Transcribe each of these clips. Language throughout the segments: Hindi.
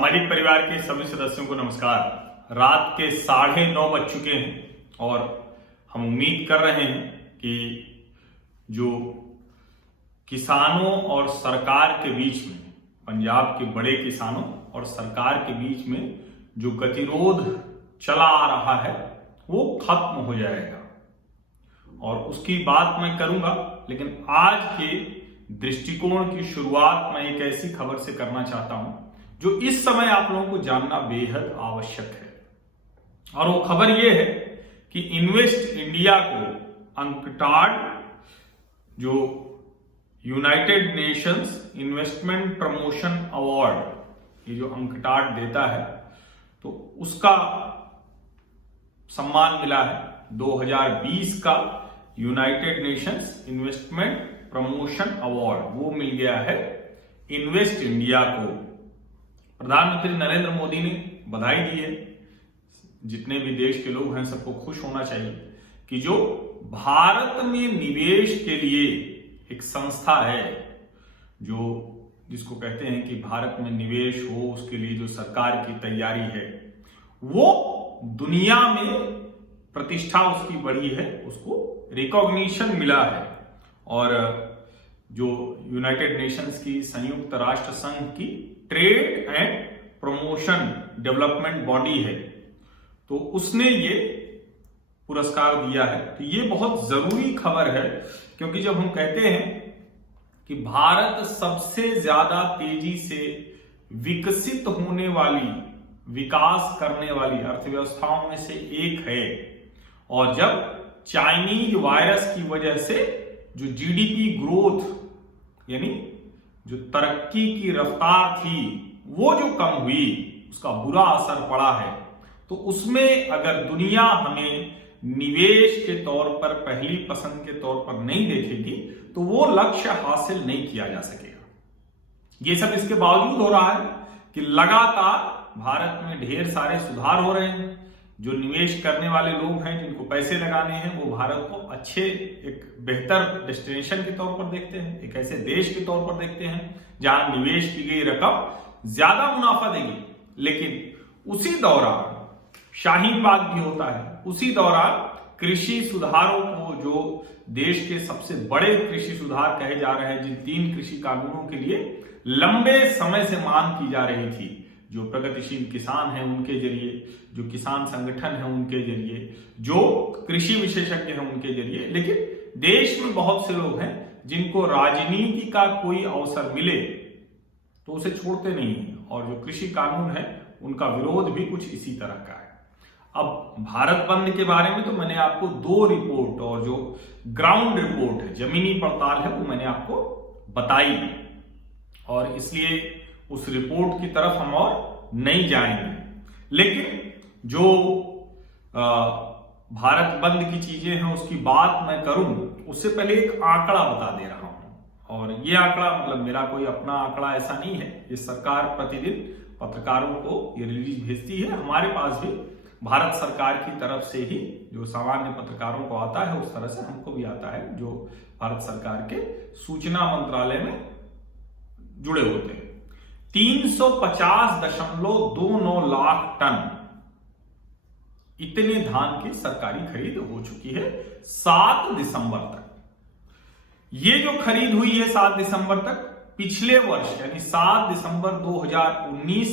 सामाजिक परिवार के सभी सदस्यों को नमस्कार। रात के 9:30 बज चुके हैं और हम उम्मीद कर रहे हैं कि जो किसानों और सरकार के बीच में, पंजाब के बड़े किसानों और सरकार के बीच में जो गतिरोध चला आ रहा है वो खत्म हो जाएगा और उसकी बात मैं करूंगा। लेकिन आज के दृष्टिकोण की शुरुआत मैं एक ऐसी खबर से करना चाहता हूं जो इस समय आप लोगों को जानना बेहद आवश्यक है। और वो खबर ये है कि इन्वेस्ट इंडिया को अंकटाड, जो United Nations investment promotion award, ये जो अंकटाड देता है तो उसका सम्मान मिला है। 2020 का United Nations investment promotion award वो मिल गया है इन्वेस्ट इंडिया को। प्रधानमंत्री नरेंद्र मोदी ने बधाई दी है। जितने भी देश के लोग हैं सबको खुश होना चाहिए कि जो भारत में निवेश के लिए एक संस्था है, जो जिसको कहते हैं कि भारत में निवेश हो, उसके लिए जो सरकार की तैयारी है वो दुनिया में प्रतिष्ठा उसकी बढ़ी है, उसको रिकॉग्निशन मिला है। और जो यूनाइटेड नेशंस की, संयुक्त राष्ट्र संघ की trade and promotion development body है, तो उसने ये पुरस्कार दिया है। तो ये बहुत जरूरी खबर है, क्योंकि जब हम कहते हैं कि भारत सबसे ज्यादा तेजी से विकसित होने वाली, विकास करने वाली अर्थव्यवस्थाओं में से एक है, और जब चाइनीज वायरस की वजह से जो जीडीपी ग्रोथ, यानी जो तरक्की की रफ्तार थी, वो जो कम हुई, उसका बुरा असर पड़ा है, तो उसमें अगर दुनिया हमें निवेश के तौर पर, पहली पसंद के तौर पर नहीं देखेगी तो वो लक्ष्य हासिल नहीं किया जा सकेगा। ये सब इसके बावजूद हो रहा है कि लगातार भारत में ढेर सारे सुधार हो रहे हैं। जो निवेश करने वाले लोग हैं, जिनको पैसे लगाने हैं, वो भारत को अच्छे, एक बेहतर डेस्टिनेशन के तौर पर देखते हैं, एक ऐसे देश के तौर पर देखते हैं जहां निवेश की गई रकम ज्यादा मुनाफा देगी। लेकिन उसी दौरान शाहीन बाग भी होता है। उसी दौरान कृषि सुधारों को, जो देश के सबसे बड़े कृषि सुधार कहे जा रहे हैं, जिन 3 कृषि कानूनों के लिए लंबे समय से मांग की जा रही थी, जो प्रगतिशील किसान हैं उनके जरिए, जो किसान संगठन है उनके जरिए, जो कृषि विशेषज्ञ हैं उनके जरिए, लेकिन देश में बहुत से लोग हैं जिनको राजनीति का कोई अवसर मिले तो उसे छोड़ते नहीं हैं, और जो कृषि कानून है उनका विरोध भी कुछ इसी तरह का है। अब भारत बंद के बारे में तो मैंने आपको 2 रिपोर्ट, और जो ग्राउंड रिपोर्ट है, जमीनी पड़ताल है, वो मैंने आपको बताई, और इसलिए उस रिपोर्ट की तरफ हम और नहीं जाएंगे। लेकिन जो भारत बंद की चीजें हैं उसकी बात मैं करूं उससे पहले एक आंकड़ा बता दे रहा हूं। और ये आंकड़ा, मतलब मेरा कोई अपना आंकड़ा ऐसा नहीं है, ये सरकार प्रतिदिन पत्रकारों को ये रिलीज भेजती है। हमारे पास भी भारत सरकार की तरफ से ही जो सामान्य पत्रकारों को आता है उस तरह से हमको भी आता है, जो भारत सरकार के सूचना मंत्रालय में जुड़े होते हैं। 350.29 लाख टन इतने धान की सरकारी खरीद हो चुकी है 7 दिसंबर तक। ये जो खरीद हुई है 7 दिसंबर तक, पिछले वर्ष यानी 7 दिसंबर 2019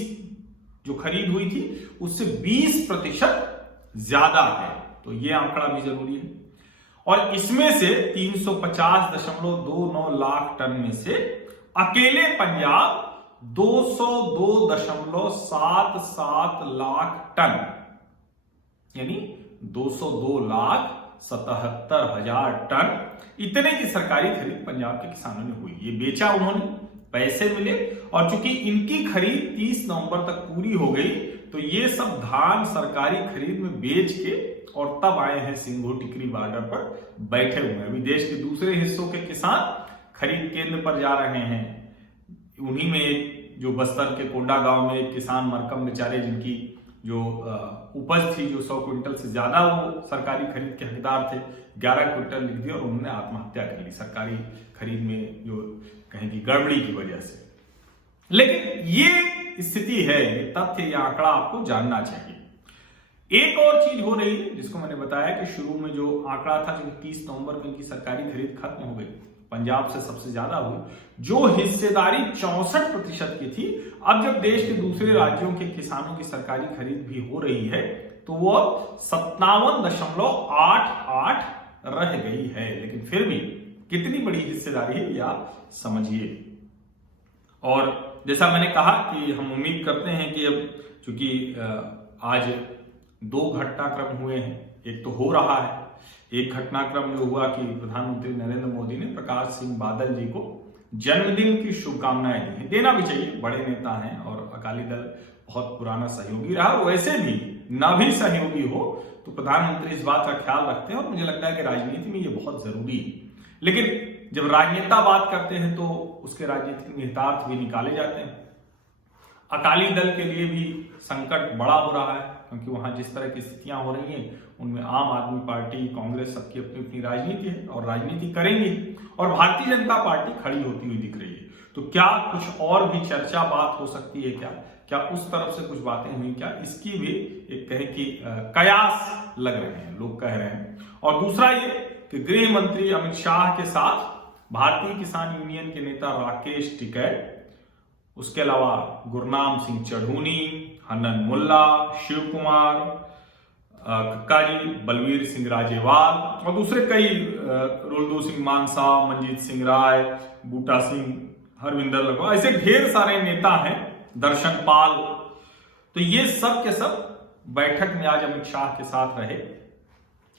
जो खरीद हुई थी उससे 20% ज्यादा है। तो ये आंकड़ा भी जरूरी है। और इसमें से 350.29 लाख टन में से अकेले पंजाब 202.77 लाख टन, यानी 202,77,000 टन इतने की सरकारी खरीद पंजाब के किसानों ने हुई। ये बेचा उन्होंने, पैसे मिले, और चूंकि इनकी खरीद 30 नवंबर तक पूरी हो गई तो ये सब धान सरकारी खरीद में बेच के और तब आए हैं सिंघो टिकरी बॉर्डर पर बैठे हुए हैं। अभी देश के दूसरे हिस्सों के किसान खरीद केंद्र पर जा रहे हैं। उन्हीं में जो बस्तर के कोंडा गांव में एक किसान मरकम बेचारे, जिनकी जो उपज थी जो 100 क्विंटल से ज्यादा वो सरकारी खरीद के हकदार थे, 11 क्विंटल लिख दिया और उन्होंने आत्महत्या कर ली सरकारी खरीद में जो कहें कि गड़बड़ी की वजह से। लेकिन ये स्थिति है, ये तथ्य, ये आंकड़ा आपको जानना चाहिए। एक और चीज हो रही है जिसको मैंने बताया कि शुरू में जो आंकड़ा था कि 30 नवंबर को इनकी सरकारी खरीद खत्म हो गई, पंजाब से सबसे ज्यादा हुई, जो हिस्सेदारी 64% की थी, अब जब देश के दूसरे राज्यों के किसानों की सरकारी खरीद भी हो रही है तो वो 57.88 रह गई है। लेकिन फिर भी कितनी बड़ी हिस्सेदारी है या समझिए। और जैसा मैंने कहा कि हम उम्मीद करते हैं कि अब चूंकि आज 2 घटनाक्रम हुए हैं, एक तो हो रहा है, एक घटनाक्रम जो हुआ कि प्रधानमंत्री नरेंद्र मोदी ने प्रकाश सिंह बादल जी को जन्मदिन की शुभकामनाएं दी हैं, देना भी चाहिए, बड़े नेता हैं और अकाली दल बहुत पुराना सहयोगी रहा। वैसे भी न भी सहयोगी हो तो प्रधानमंत्री इस बात का ख्याल रखते हैं और मुझे लगता है कि राजनीति में ये बहुत जरूरी है। लेकिन जब राजनेता बात करते हैं तो उसके राजनीतिक निहितार्थ भी निकाले जाते हैं। अकाली दल के लिए भी संकट बड़ा हो रहा है क्योंकि वहां जिस तरह की स्थितियां हो रही हैं उनमें आम आदमी पार्टी, कांग्रेस, सबकी अपनी अपनी राजनीति है और राजनीति करेंगे, और भारतीय जनता पार्टी खड़ी होती हुई दिख रही है। तो क्या कुछ और भी चर्चा बात हो सकती है, क्या उस तरफ से कुछ बातें हुई, क्या इसकी भी एक कहे कि कयास लग रहे हैं, लोग कह रहे हैं। और दूसरा ये कि गृह मंत्री अमित शाह के साथ भारतीय किसान यूनियन के नेता राकेश टिकैत, उसके अलावा गुरनाम सिंह चढ़ूनी, हनन मुल्ला, शिव कुमार कक्का जी, बलवीर सिंह राजेवाल और दूसरे कई, रुलदू सिंह मानसा, मंजीत सिंह राय, बूटा सिंह, हरविंदर लगवा, ऐसे ढेर सारे नेता हैं, दर्शन पाल। तो ये सब के सब बैठक में आज अमित शाह के साथ रहे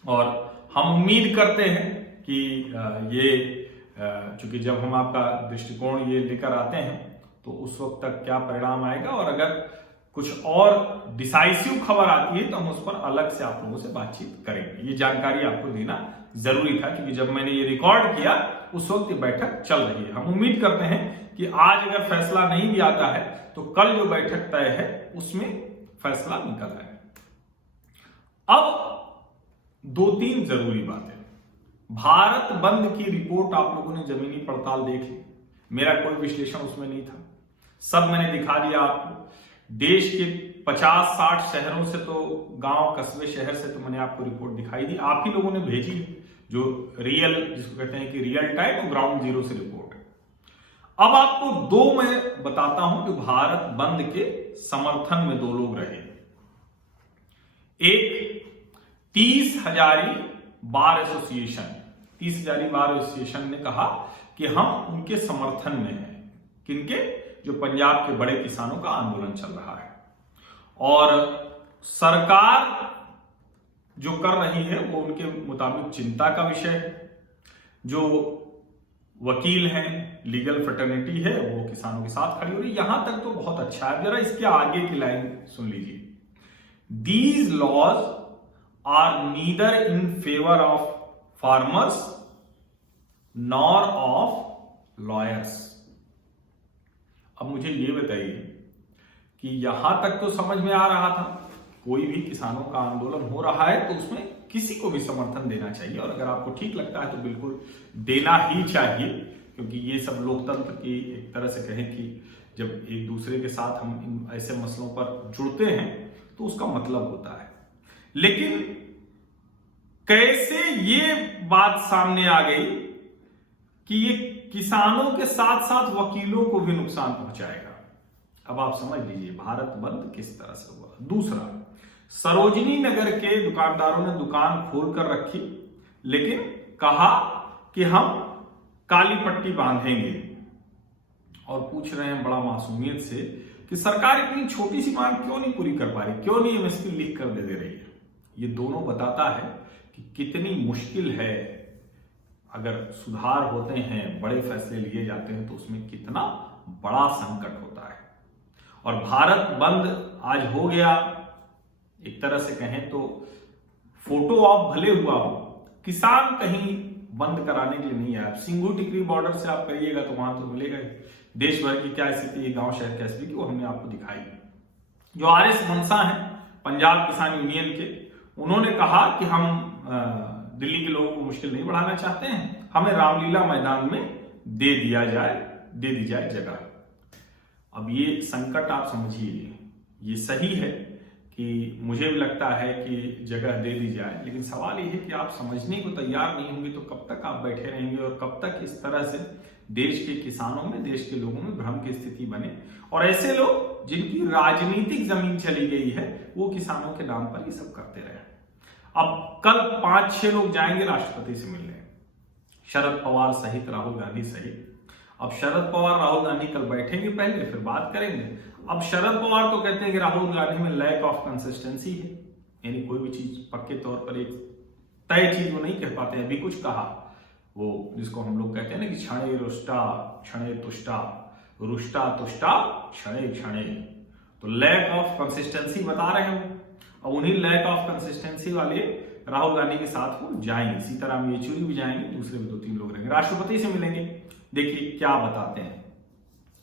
और हम उम्मीद करते हैं कि ये चूंकि जब हम आपका दृष्टिकोण ये लेकर आते हैं तो उस वक्त तक क्या परिणाम आएगा, और अगर कुछ और डिसाइसिव खबर आती है तो हम उस पर अलग से आप लोगों से बातचीत करेंगे। ये जानकारी आपको देना जरूरी था क्योंकि जब मैंने ये रिकॉर्ड किया उस वक्त ये बैठक चल रही है। हम उम्मीद करते हैं कि आज अगर फैसला नहीं भी आता है तो कल जो बैठक तय है उसमें फैसला निकल आए। अब 2-3 जरूरी बातें। भारत बंद की रिपोर्ट आप लोगों ने जमीनी पड़ताल देख ली, मेरा कोई विश्लेषण उसमें नहीं था, सब मैंने दिखा दिया आपको। देश के 50-60 शहरों से तो, गांव कस्बे शहर से तो मैंने आपको रिपोर्ट दिखाई दी, आप ही लोगों ने भेजी जो रियल, जिसको कहते हैं कि रियल टाइम और ग्राउंड जीरो से रिपोर्ट है। अब आपको 2 मैं बताता हूं जो भारत बंद के समर्थन में 2 लोग रहे। एक 30 Hazari bar association, 30 Hazari bar association ने कहा कि हम उनके समर्थन में हैं। किनके? जो पंजाब के बड़े किसानों का आंदोलन चल रहा है और सरकार जो कर रही है वो उनके मुताबिक चिंता का विषय है। जो वकील हैं, लीगल फ्रेटर्निटी है, वो किसानों के साथ खड़ी हो रही है। यहां तक तो बहुत अच्छा है। जरा इसके आगे की लाइन सुन लीजिए। These laws are neither in favour of farmers nor of lawyers. अब मुझे ये बताइए कि यहां तक तो समझ में आ रहा था कोई भी किसानों का आंदोलन हो रहा है तो उसमें किसी को भी समर्थन देना चाहिए, और अगर आपको ठीक लगता है तो बिल्कुल देना ही चाहिए, क्योंकि ये सब लोकतंत्र की एक तरह से कहें कि जब एक दूसरे के साथ हम इन ऐसे मसलों पर जुड़ते हैं तो उसका मतलब होता है। लेकिन कैसे ये बात सामने आ गई कि ये किसानों के साथ साथ वकीलों को भी नुकसान पहुंचाएगा? अब आप समझ लीजिए भारत बंद किस तरह से हुआ। दूसरा, सरोजनी नगर के दुकानदारों ने दुकान खोल कर रखी, लेकिन कहा कि हम काली पट्टी बांधेंगे, और पूछ रहे हैं बड़ा मासूमियत से कि सरकार इतनी छोटी सी मांग क्यों नहीं पूरी कर पा रही, क्यों नहीं एमएसपी लिख कर दे रही है। ये दोनों बताता है कि कितनी मुश्किल है। अगर सुधार होते हैं, बड़े फैसले लिए जाते हैं तो उसमें कितना बड़ा संकट होता है। और भारत बंद आज हो गया, एक तरह से कहें तो फोटो ऑफ भले हुआ हो, किसान कहीं बंद कराने के लिए नहीं आया। सिंगू टिकरी बॉर्डर से आप करिएगा तो वहां तो मिलेगा ही। देश भर की क्या स्थिति है, गांव शहर कैसे की, वो हमने आपको दिखाई। जो आरएस मनसा है पंजाब किसान यूनियन के, उन्होंने कहा कि हम दिल्ली के लोगों को मुश्किल नहीं बढ़ाना चाहते हैं, हमें रामलीला मैदान में दे दी जाए जगह। अब ये संकट आप समझिए, ये सही है कि मुझे भी लगता है कि जगह दे दी जाए, लेकिन सवाल ये है कि आप समझने को तैयार नहीं होंगे तो कब तक आप बैठे रहेंगे और कब तक इस तरह से देश के किसानों में, देश के लोगों में भ्रम की स्थिति बने। और ऐसे लोग जिनकी राजनीतिक जमीन चली गई है वो किसानों के नाम पर ये सब करते रहे। अब कल 5-6 लोग जाएंगे राष्ट्रपति से मिलने, शरद पवार सहित, राहुल गांधी सहित। अब शरद पवार राहुल गांधी कल बैठेंगे पहले, फिर बात करेंगे। अब शरद पवार तो कहते हैं कि राहुल गांधी में लैक ऑफ कंसिस्टेंसी है, यानी कोई भी चीज पक्के तौर पर एक तय चीज वो नहीं कह पाते। अभी कुछ कहा, वो जिसको हम लोग कहते हैं ना कि क्षणे रुष्टा क्षणे तुष्टा, रुष्टा तुष्टा क्षणे क्षणे, तो लैक ऑफ कंसिस्टेंसी बता रहे हैं। अब उन्हीं लैक ऑफ कंसिस्टेंसी वाले राहुल गांधी के साथ वो जाएंगे, सीताराम येचुरी भी जाएंगे, दूसरे भी 2-3 लोग रहेंगे, राष्ट्रपति से मिलेंगे। देखिए क्या बताते हैं।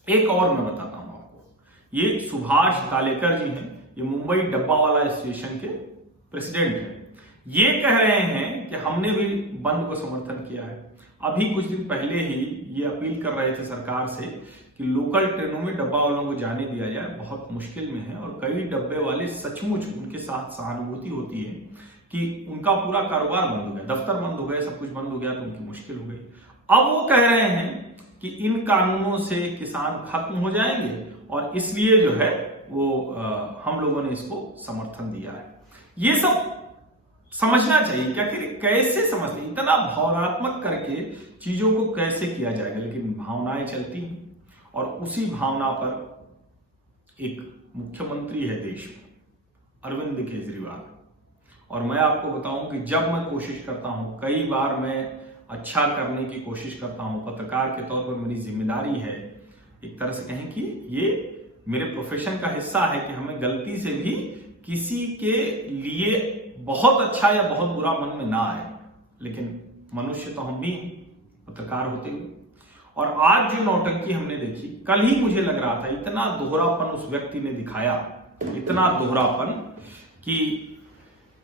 एक और मैं बताता हूं आपको, ये सुभाष कालेकर जी हैं, ये मुंबई डब्बा वाला स्टेशन के प्रेसिडेंट हैं। ये कह रहे हैं कि हमने भी बंद को समर्थन किया है। अभी कुछ दिन पहले ही ये अपील कर रहे थे सरकार से कि लोकल ट्रेनों में डब्बा वालों को जाने दिया जाए, बहुत मुश्किल में है। और कई डब्बे वाले सचमुच उनके साथ सहानुभूति होती है कि उनका पूरा कारोबार बंद हो गया, दफ्तर बंद हो गए, सब कुछ बंद हो गया, तो उनकी मुश्किल हो गई। अब वो कह रहे हैं कि इन कानूनों से किसान खत्म हो जाएंगे और इसलिए जो है वो हम लोगों ने इसको समर्थन दिया है। ये सब समझना चाहिए, क्या कैसे समझते, इतना भावनात्मक करके चीजों को कैसे किया जाएगा। लेकिन भावनाएं चलती हैं और उसी भावना पर एक मुख्यमंत्री है देश में, अरविंद केजरीवाल। और मैं आपको बताऊं कि जब मैं कोशिश करता हूं, कई बार मैं अच्छा करने की कोशिश करता हूं, पत्रकार के तौर पर मेरी जिम्मेदारी है, एक तरह से कहें कि ये मेरे प्रोफेशन का हिस्सा है कि हमें गलती से भी किसी के लिए बहुत अच्छा या बहुत बुरा मन में ना आए, लेकिन मनुष्य तो हम भी पत्रकार होते हुए। और आज जो नौटंकी हमने देखी, कल ही मुझे लग रहा था इतना दोहरापन उस व्यक्ति ने दिखाया, इतना दोहरापन कि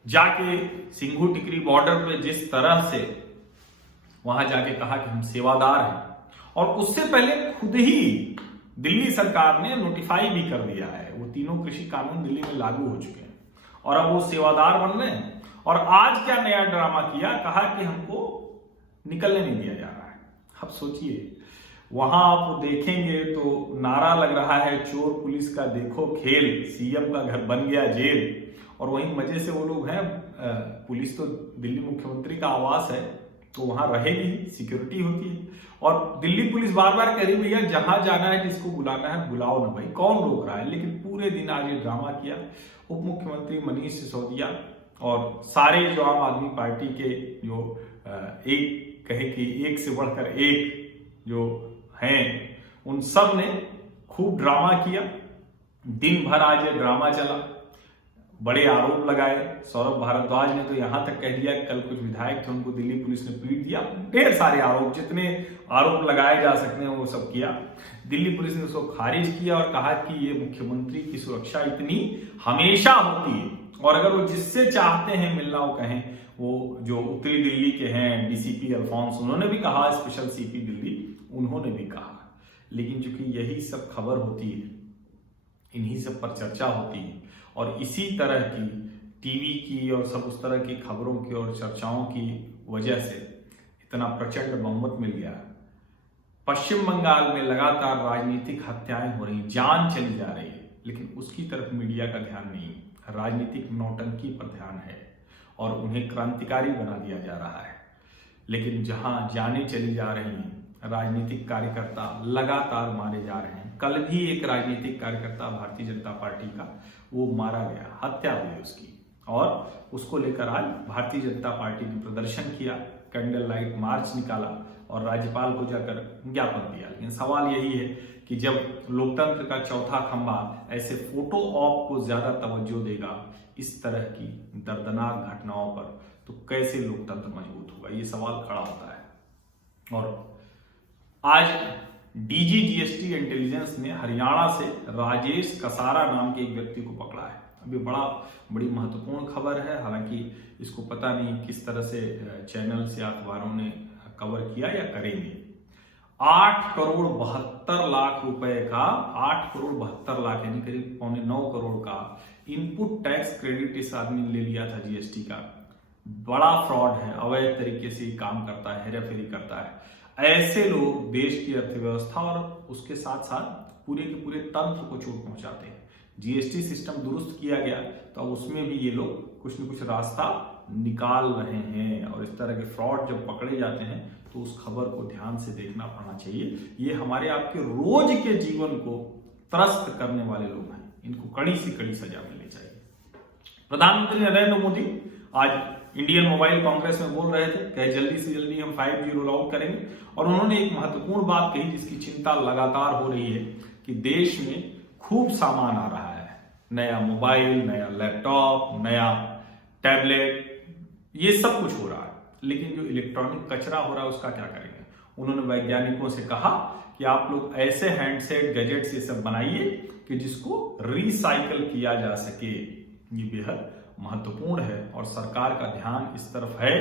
जाके सिंघू टिकरी बॉर्डर पे जिस तरह से वहां जाके कहा कि हम सेवादार हैं, और उससे पहले खुद ही दिल्ली सरकार ने नोटिफाई भी कर दिया है, वो तीनों कृषि कानून दिल्ली में लागू हो चुके हैं और अब वो सेवादार बन रहे हैं। और आज क्या नया ड्रामा किया, कहा कि हमको निकलने नहीं दिया जा रहा है। अब सोचिए, वहां आप देखेंगे तो नारा लग रहा है चोर पुलिस का देखो खेल, सीएम का घर बन गया जेल। और वहीं मजे से वो लोग हैं, पुलिस तो दिल्ली मुख्यमंत्री का आवास है तो वहां रहेगी, सिक्योरिटी होती है। और दिल्ली पुलिस बार बार कह रही भैया जहां जाना है, जिसको बुलाना है बुलाओ ना भाई, कौन रोक रहा है। लेकिन पूरे दिन आज ये ड्रामा किया उप मुख्यमंत्री मनीष सिसोदिया और सारे जो आम आदमी पार्टी के जो एक कहे कि एक से बढ़कर एक जो हैं, उन सब ने खूब ड्रामा किया। दिन भर आज ये ड्रामा चला, बड़े आरोप लगाए। सौरभ भारद्वाज ने तो यहां तक कह दिया, कल कुछ विधायक थे उनको दिल्ली पुलिस ने पीट दिया। ढेर सारे आरोप, जितने आरोप लगाए जा सकते हैं वो सब किया। दिल्ली पुलिस ने उसको खारिज किया और कहा कि ये मुख्यमंत्री की सुरक्षा इतनी हमेशा होती है, और अगर वो जिससे चाहते हैं मिलना वो कहें। वो जो उत्तरी दिल्ली के हैं डीसीपी अल्फोंस, उन्होंने भी कहा, स्पेशल सीपी दिल्ली उन्होंने भी कहा। लेकिन चूंकि यही सब खबर होती है, इन्हीं सब पर चर्चा होती है, और इसी तरह की टीवी की और सब उस तरह की खबरों की और चर्चाओं की वजह से इतना प्रचंड बहुमत मिल गया। पश्चिम बंगाल में लगातार राजनीतिक हत्याएं हो रही, जान चली जा रही है, लेकिन उसकी तरफ मीडिया का ध्यान नहीं, राजनीतिक नौटंकी पर ध्यान है और उन्हें क्रांतिकारी बना दिया जा रहा है। लेकिन जहां जाने चली जा रही हैं, राजनीतिक कार्यकर्ता लगातार मारे जा रहे हैं। कल भी एक राजनीतिक कार्यकर्ता भारतीय जनता पार्टी का वो मारा गया, हत्या हुई उसकी, और उसको लेकर आज भारतीय जनता पार्टी ने प्रदर्शन किया, कैंडल लाइट मार्च निकाला और राज्यपाल को जाकर ज्ञापन दिया। लेकिन सवाल यही है कि जब लोकतंत्र का चौथा खंभा ऐसे फोटो ऑप को ज्यादा तवज्जो देगा इस तरह की दर्दनाक घटनाओं पर, तो कैसे लोकतंत्र मजबूत होगा, ये सवाल खड़ा होता है। और आज डीजी जीएसटी इंटेलिजेंस ने हरियाणा से राजेश कसारा नाम के एक व्यक्ति को पकड़ा है। अभी बड़ी महत्वपूर्ण खबर है, हालांकि इसको पता नहीं किस तरह से चैनल से अखबारों ने कवर किया या करेंगे। 8,72,00,000 रुपए का, 8,72,00,000 यानी करीब 8.95 करोड़ का इनपुट टैक्स क्रेडिट इस आदमी ने ले लिया था जीएसटी का। बड़ा फ्रॉड है, अवैध तरीके से काम करता है, हेराफेरी करता है। ऐसे लोग देश की अर्थव्यवस्था और उसके साथ साथ पूरे के पूरे तंत्र को चोट पहुंचाते हैं। जीएसटी सिस्टम दुरुस्त किया गया तो उसमें भी ये लोग कुछ न कुछ रास्ता निकाल रहे हैं, और इस तरह के फ्रॉड जब पकड़े जाते हैं तो उस खबर को ध्यान से देखना पड़ना चाहिए। ये हमारे आपके रोज के जीवन को त्रस्त करने वाले लोग हैं, इनको कड़ी से कड़ी सजा मिलनी चाहिए। प्रधानमंत्री नरेंद्र मोदी आज इंडियन मोबाइल कांग्रेस में बोल रहे थे कि जल्दी से जल्दी हम 5G रोल आउट करेंगे, और उन्होंने एक महत्वपूर्ण बात कही जिसकी चिंता लगातार हो रही है कि देश में खूब सामान आ रहा है, नया मोबाइल, नया लैपटॉप, नया टैबलेट, ये सब कुछ हो रहा है, लेकिन जो इलेक्ट्रॉनिक कचरा हो रहा है उसका क्या करेंगे। उन्होंने वैज्ञानिकों से कहा कि आप लोग ऐसे हैंडसेट, गैजेट्स ये सब बनाइए कि जिसको रिसाइकल किया जा सके। ये बेहद महत्वपूर्ण है और सरकार का ध्यान इस तरफ है।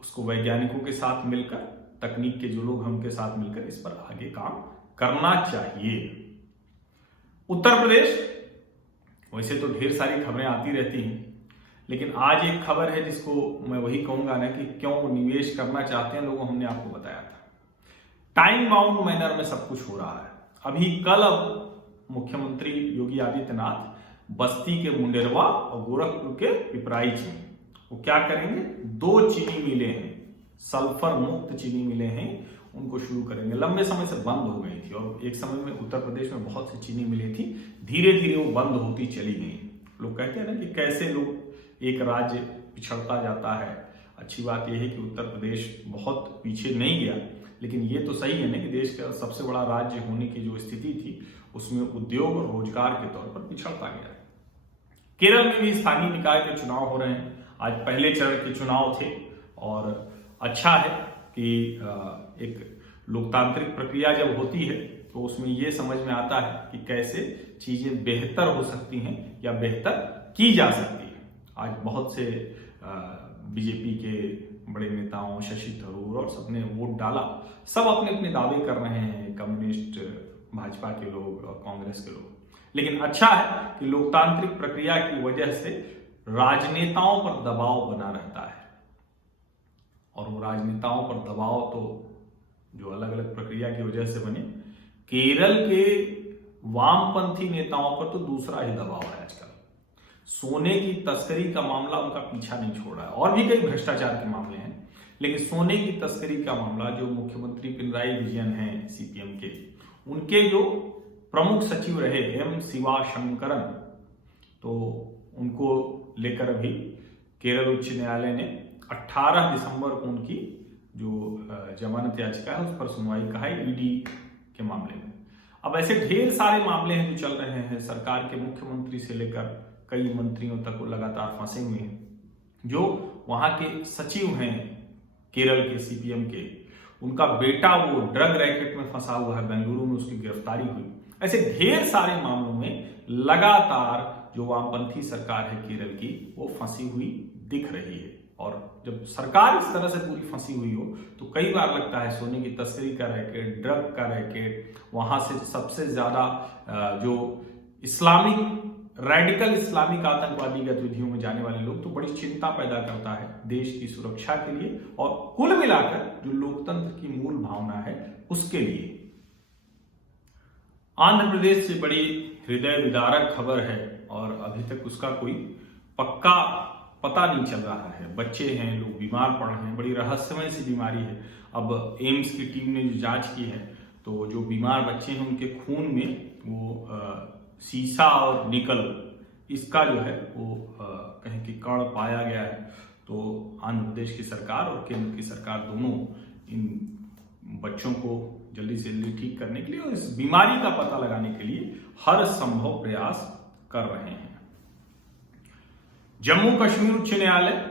उसको वैज्ञानिकों के साथ मिलकर, तकनीक के जो लोग हैं उनके साथ मिलकर इस पर आगे काम करना चाहिए। उत्तर प्रदेश, वैसे तो ढेर सारी खबरें आती रहती हैं, लेकिन आज एक खबर है जिसको मैं वही कहूंगा ना कि क्यों निवेश करना चाहते हैं लोग, हमने आपको बताया था। टाइम बाउंड मैनर में सब कुछ हो रहा है। अभी कल अब मुख्यमंत्री योगी आदित्यनाथ बस्ती के मुंडेरवा और गोरखपुर के पिपराइच में वो क्या करेंगे, 2 चीनी मिलें हैं, सल्फर मुक्त चीनी मिलें हैं, उनको शुरू करेंगे। लंबे समय से बंद हो गई थी और एक समय में उत्तर प्रदेश में बहुत सी चीनी मिलें थी, धीरे धीरे वो बंद होती चली गई। लोग कहते हैं ना कि कैसे लोग एक राज्य पिछड़ता जाता है। अच्छी बात यह है कि उत्तर प्रदेश बहुत पीछे नहीं गया, लेकिन ये तो सही है ना कि देश का सबसे बड़ा राज्य होने की जो स्थिति थी उसमें उद्योग और रोजगार के तौर पर पिछड़ता गया। केरल में भी स्थानीय निकाय के चुनाव हो रहे हैं। आज पहले चरण के चुनाव थे और अच्छा है कि एक लोकतांत्रिक प्रक्रिया जब होती है तो उसमें ये समझ में आता है कि कैसे चीजें बेहतर हो सकती हैं या बेहतर की जा सकती है। आज बहुत से बीजेपी के बड़े नेताओं, शशि थरूर और सबने वोट डाला, सब अपने अपने दावे कर रहे हैं, कम्युनिस्ट, भाजपा के लोग और कांग्रेस के लोग। लेकिन अच्छा है कि लोकतांत्रिक प्रक्रिया की वजह से राजनेताओं पर दबाव बना रहता है, और वो राजनेताओं पर दबाव तो जो अलग अलग प्रक्रिया की वजह से बने, केरल के वामपंथी नेताओं पर तो दूसरा ही दबाव है आजकल। सोने की तस्करी का मामला उनका पीछा नहीं छोड़ रहा है, और भी कई भ्रष्टाचार के मामले हैं, लेकिन सोने की तस्करी का मामला जो मुख्यमंत्री पिनराई विजयन हैं सीपीएम के, उनके जो प्रमुख सचिव रहे एम शिवाशंकरन, तो उनको लेकर अभी केरल उच्च न्यायालय ने 18 दिसंबर को उनकी जो जमानत याचिका है उस पर सुनवाई का है, ईडी के मामले में। अब ऐसे ढेर सारे मामले हैं जो चल रहे हैं। सरकार के मुख्यमंत्री से लेकर कई मंत्रियों तक लगातार फंसे हुए हैं। जो वहां के सचिव हैं केरल के सीपीएम के, उनका बेटा वो ड्रग रैकेट में फंसा हुआ है, बेंगलुरु में उसकी गिरफ्तारी हुई। ऐसे ढेर सारे मामलों में लगातार जो वामपंथी सरकार है केरल की, वो फंसी हुई दिख रही है। और जब सरकार इस तरह से पूरी फंसी हुई हो तो कई बार लगता है सोने की तस्करी का रैकेट, ड्रग का रैकेट, वहां से सबसे ज्यादा जो रेडिकल इस्लामिक आतंकवादी गतिविधियों में जाने वाले लोग, तो बड़ी चिंता पैदा करता है देश की सुरक्षा के लिए और कुल मिलाकर जो लोकतंत्र की मूल भावना है उसके लिए। आंध्र प्रदेश से बड़ी हृदय विदारक खबर है और अभी तक उसका कोई पक्का पता नहीं चल रहा है। बच्चे हैं, लोग बीमार पड़ रहे हैं, बड़ी रहस्यमय सी बीमारी है। अब एम्स की टीम ने जो जांच की है तो जो बीमार बच्चे हैं उनके खून में वो सीसा और निकल, इसका जो है वो कहीं कि कण पाया गया है। तो आंध्र प्रदेश की सरकार और केंद्र की सरकार दोनों इन बच्चों को जल्दी से जल्दी ठीक करने के लिए और इस बीमारी का पता लगाने के लिए हर संभव प्रयास कर रहे हैं। जम्मू कश्मीर उच्च न्यायालय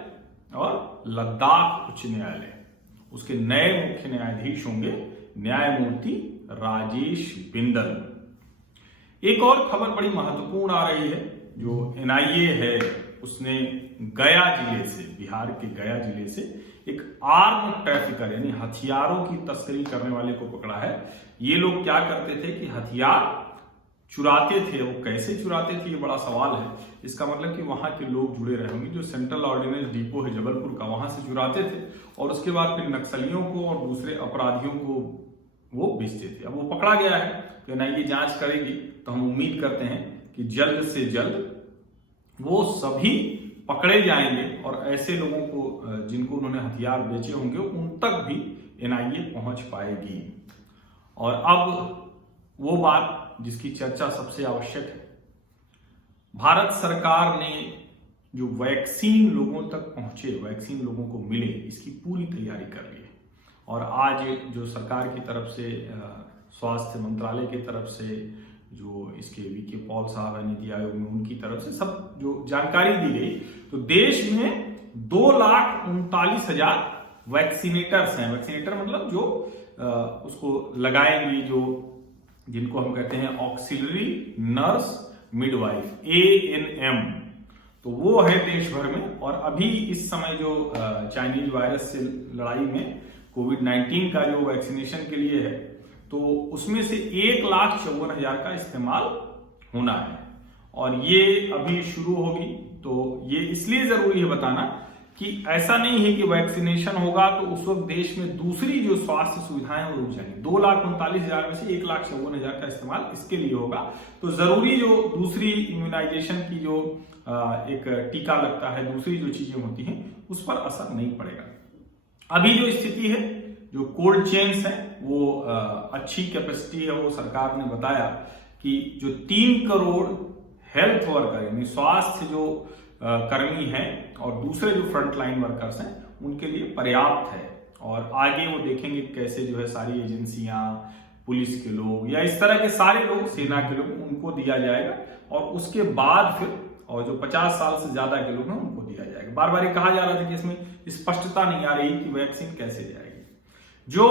और लद्दाख उच्च न्यायालय, उसके नए मुख्य न्यायाधीश होंगे न्यायमूर्ति राजेश बिंदल। एक और खबर बड़ी महत्वपूर्ण आ रही है, जो एनआईए है उसने गया जिले से, बिहार के गया जिले से एक आर्म ट्रैफिकर यानी हथियारों की तस्करी करने वाले को पकड़ा है। ये लोग क्या करते थे कि हथियार चुराते थे। वो कैसे चुराते थे, ये बड़ा सवाल है। इसका मतलब कि वहां के लोग जुड़े रहे होंगे। जो सेंट्रल ऑर्डिनेंस डिपो है जबलपुर का, वहां से चुराते थे और उसके बाद फिर नक्सलियों को और दूसरे अपराधियों को वो बेचते थे। अब वो पकड़ा गया है तो एनआईए जांच करेगी, तो हम उम्मीद करते हैं कि जल्द से जल्द वो सभी पकड़े जाएंगे और ऐसे लोगों को जिनको उन्होंने हथियार बेचे होंगे उन तक भी एनआईए पहुंच पाएगी। और अब वो बात जिसकी चर्चा सबसे आवश्यक है, भारत सरकार ने जो वैक्सीन लोगों तक पहुंचे, वैक्सीन लोगों को मिले, इसकी पूरी तैयारी कर ली है। और आज जो सरकार की तरफ से, स्वास्थ्य मंत्रालय की तरफ से, जो इसके वीके पॉल साहब है नीति आयोग में, उनकी तरफ से सब जो जानकारी दी गई, तो देश में 2,39,000 वैक्सीनेटर्स हैं। वैक्सीनेटर मतलब जो उसको लगाएंगी, जो जिनको हम कहते हैं ऑक्सिलरी नर्स मिडवाइफ, ANM, तो वो है देश भर में। और अभी इस समय जो चाइनीज वायरस से लड़ाई में कोविड-19 का जो वैक्सीनेशन के लिए है, तो उसमें से 1,54,000 का इस्तेमाल होना है और ये अभी शुरू होगी। तो ये इसलिए जरूरी है बताना कि ऐसा नहीं है कि वैक्सीनेशन होगा तो उस वक्त देश में दूसरी जो स्वास्थ्य सुविधाएं हैं वो रुक जाएंगी। 2,39,000 में से 1,54,000 का इस्तेमाल इसके लिए होगा। तो जरूरी जो दूसरी इम्यूनाइजेशन की जो एक टीका लगता है, दूसरी जो चीजें होती हैं, उस पर असर नहीं पड़ेगा। अभी जो स्थिति है, जो कोल्ड चेन्स है, वो अच्छी कैपेसिटी है। वो सरकार ने बताया कि जो 3 करोड़ हेल्थ वर्कर यानी स्वास्थ्य जो कर्मी हैं और दूसरे जो फ्रंट लाइन वर्कर्स हैं, उनके लिए पर्याप्त है। और आगे वो देखेंगे कैसे जो है सारी एजेंसियां, पुलिस के लोग या इस तरह के सारे लोग, सेना के लोग, उनको दिया जाएगा। और उसके बाद फिर और जो 50 साल से ज्यादा के लोग हैं उनको दिया जाएगा। बार बार ये कहा जा रहा था कि इसमें स्पष्टता नहीं आ रही कि वैक्सीन कैसे जाएगी। जो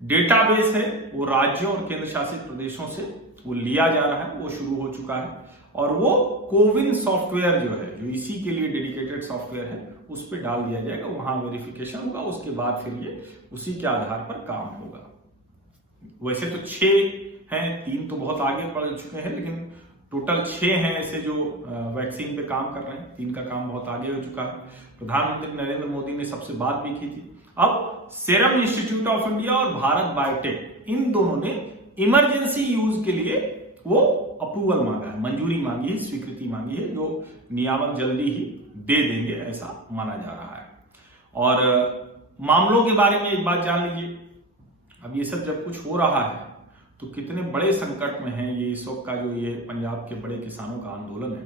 डेटाबेस है वो राज्यों और केंद्र शासित प्रदेशों से वो लिया जा रहा है, वो शुरू हो चुका है। और वो कोविन सॉफ्टवेयर जो है, जो इसी के लिए डेडिकेटेड सॉफ्टवेयर है, उस पर डाल दिया जाएगा। वहां वेरिफिकेशन होगा, उसके बाद फिर ये उसी के आधार पर काम होगा। वैसे तो 6 हैं, 3 तो बहुत आगे बढ़ चुके हैं, लेकिन टोटल 6 हैं ऐसे जो वैक्सीन पे काम कर रहे हैं। 3 का काम बहुत आगे हो चुका है। प्रधानमंत्री नरेंद्र मोदी ने सबसे बात भी की थी। अब सीरम इंस्टीट्यूट ऑफ इंडिया और भारत बायोटेक, इन दोनों ने इमरजेंसी यूज के लिए वो अप्रूवल मांगा है, मंजूरी मांगी है, स्वीकृति मांगी है, जो नियामक जल्दी ही दे देंगे ऐसा माना जा रहा है। और मामलों के बारे में एक बात जान लीजिए, अब ये सब जब कुछ हो रहा है तो कितने बड़े संकट में है ये इस वक्त का जो ये पंजाब के बड़े किसानों का आंदोलन है।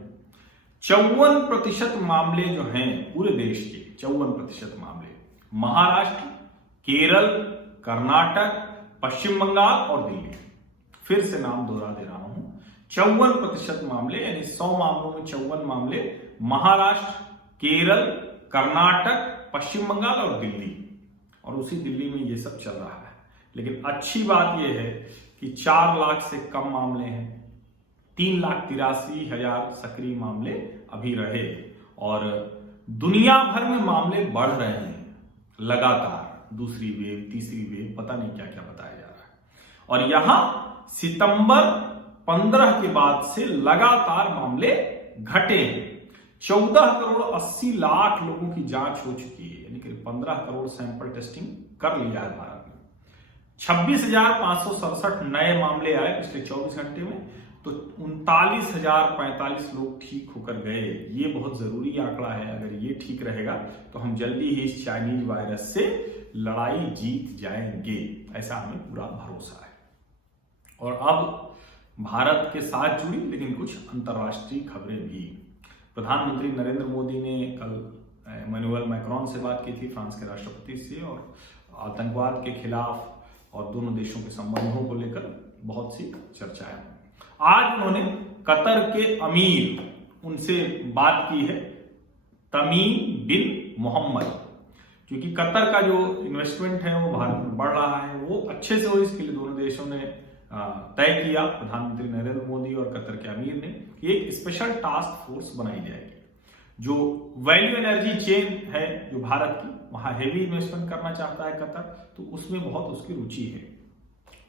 54% मामले जो हैं पूरे देश के, 54% मामले महाराष्ट्र, केरल, कर्नाटक, पश्चिम बंगाल और दिल्ली। फिर से नाम दोहरा दे रहा हूं, 54% मामले यानी 100 मामलों में 54 मामले महाराष्ट्र, केरल, कर्नाटक, पश्चिम बंगाल और दिल्ली। और उसी दिल्ली में ये सब चल रहा है। लेकिन अच्छी बात यह है कि 4 लाख से कम मामले हैं, 3,83,000 सक्रिय मामले अभी रहे। और दुनिया भर में मामले बढ़ रहे हैं लगातार, दूसरी वेव, तीसरी वेव, पता नहीं क्या क्या बताया जा रहा है। और यहां सितंबर 15 के बाद से लगातार मामले घटे हैं। 14 करोड़ 80 लाख लोगों की जांच हो चुकी है, यानी कि 15 करोड़ सैंपल टेस्टिंग कर लिया है भारत में। 26,567 नए मामले आए पिछले 24 घंटे में, तो 39,045 लोग ठीक होकर गए। ये बहुत जरूरी आंकड़ा है। अगर ये ठीक रहेगा तो हम जल्दी ही इस चाइनीज वायरस से लड़ाई जीत जाएंगे, ऐसा हमें पूरा भरोसा है। और अब भारत के साथ जुड़ी लेकिन कुछ अंतर्राष्ट्रीय खबरें भी। प्रधानमंत्री नरेंद्र मोदी ने कल इमैनुअल मैक्रोन से बात की थी, फ्रांस के राष्ट्रपति से, और आतंकवाद के खिलाफ और दोनों देशों के संबंधों को लेकर बहुत सी चर्चाएं। आज उन्होंने कतर के अमीर उनसे बात की है, तमीम बिन मोहम्मद, क्योंकि कतर का जो इन्वेस्टमेंट है वो भारत में बढ़ रहा है, वो अच्छे से हो, इसके लिए दोनों देशों ने तय किया, प्रधानमंत्री नरेंद्र मोदी और कतर के अमीर ने, कि एक स्पेशल टास्क फोर्स बनाई जाएगी। जो वैल्यू एनर्जी चेन है जो भारत की, वहां हेवी इन्वेस्टमेंट करना चाहता है कतर, तो उसमें बहुत उसकी रुचि है।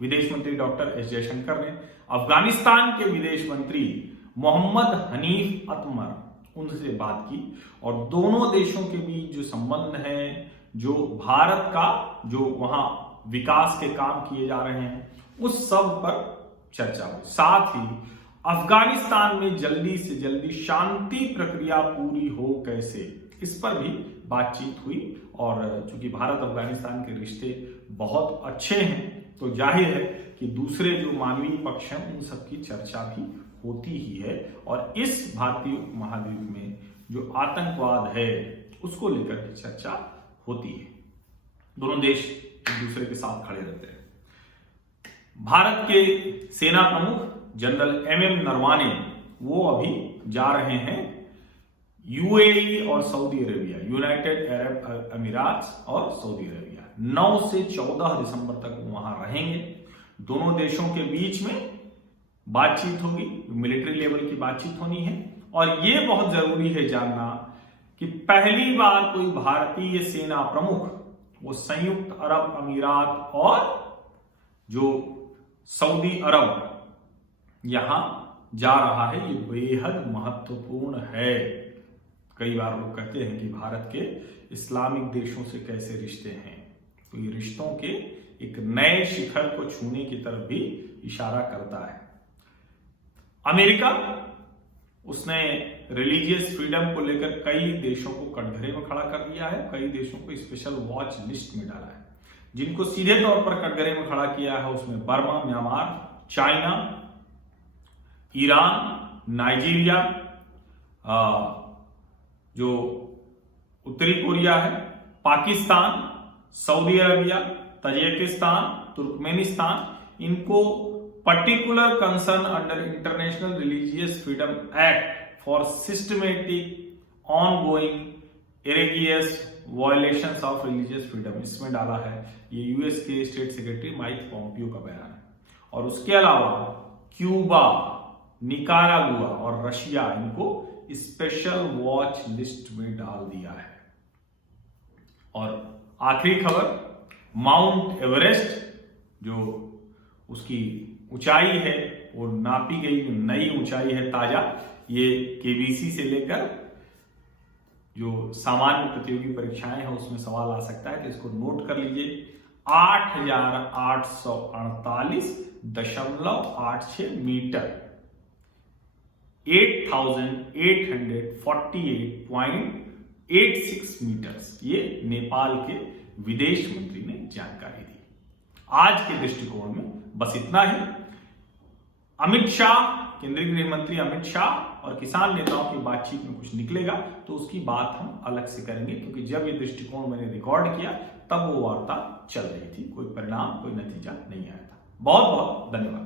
विदेश मंत्री डॉक्टर एस जयशंकर ने अफगानिस्तान के विदेश मंत्री मोहम्मद हनीफ अतमर उनसे बात की और दोनों देशों के बीच जो संबंध है, जो भारत का जो वहां विकास के काम किए जा रहे हैं, उस सब पर चर्चा हुई। साथ ही अफगानिस्तान में जल्दी से जल्दी शांति प्रक्रिया पूरी हो कैसे, इस पर भी बातचीत हुई। और चूंकि भारत अफगानिस्तान के रिश्ते बहुत अच्छे हैं, तो जाहिर है कि दूसरे जो मानवीय पक्ष हैं उन सबकी चर्चा भी होती ही है। और इस भारतीय महाद्वीप में जो आतंकवाद है उसको लेकर के चर्चा होती है। दोनों देश एक दूसरे के साथ खड़े रहते हैं। भारत के सेना प्रमुख जनरल एमएम नरवाने वो अभी जा रहे हैं यूएई और सऊदी अरेबिया, यूनाइटेड अरब अमीरात और सऊदी अरेबिया। 9 से 14 दिसंबर तक वहां रहेंगे। दोनों देशों के बीच में बातचीत होगी, मिलिट्री लेवल की बातचीत होनी है। और यह बहुत जरूरी है जानना कि पहली बार कोई भारतीय सेना प्रमुख वो संयुक्त अरब अमीरात और जो सऊदी अरब यहां जा रहा है, ये बेहद महत्वपूर्ण है। कई बार लोग कहते हैं कि भारत के इस्लामिक देशों से कैसे रिश्ते हैं, तो ये रिश्तों के एक नए शिखर को छूने की तरफ भी इशारा करता है। अमेरिका उसने रिलीजियस फ्रीडम को लेकर कई देशों को कटघरे में खड़ा कर दिया है, कई देशों को स्पेशल वॉच लिस्ट में डाला है। जिनको सीधे तौर पर कटघरे में खड़ा किया है उसमें Burma, Myanmar, China, Iran, Nigeria, जो उत्तरी कोरिया है, Pakistan, Saudi Arabia, Tajikistan, Turkmenistan, इनको particular concern under International Religious Freedom Act for systematic ongoing एरेगियस वायलेशंस ऑफ रिलीजियस फ्रीडम, इसमें डाला है। ये यूएस के स्टेट सेक्रेटरी माइक पॉम्पियो का बयान है। और उसके अलावा क्यूबा, निकारागुआ और रशिया, इनको स्पेशल वॉच लिस्ट में डाल दिया है। और आखिरी खबर, माउंट एवरेस्ट जो उसकी ऊंचाई है वो नापी गई, नई ऊंचाई है ताजा। ये केबीसी से लेकर जो सामान्य प्रतियोगी परीक्षाएं हैं उसमें सवाल आ सकता है, तो इसको नोट कर लीजिए। 8,848.86 मीटर, 8,848.86 मीटर्स, ये नेपाल के विदेश मंत्री ने जानकारी दी। आज के दृष्टिकोण में बस इतना ही। अमित शाह, केंद्रीय गृह मंत्री अमित शाह और किसान नेताओं की बातचीत में कुछ निकलेगा तो उसकी बात हम अलग से करेंगे, क्योंकि जब ये दृष्टिकोण मैंने रिकॉर्ड किया तब वो वार्ता चल रही थी, कोई परिणाम, कोई नतीजा नहीं आया था। बहुत बहुत धन्यवाद।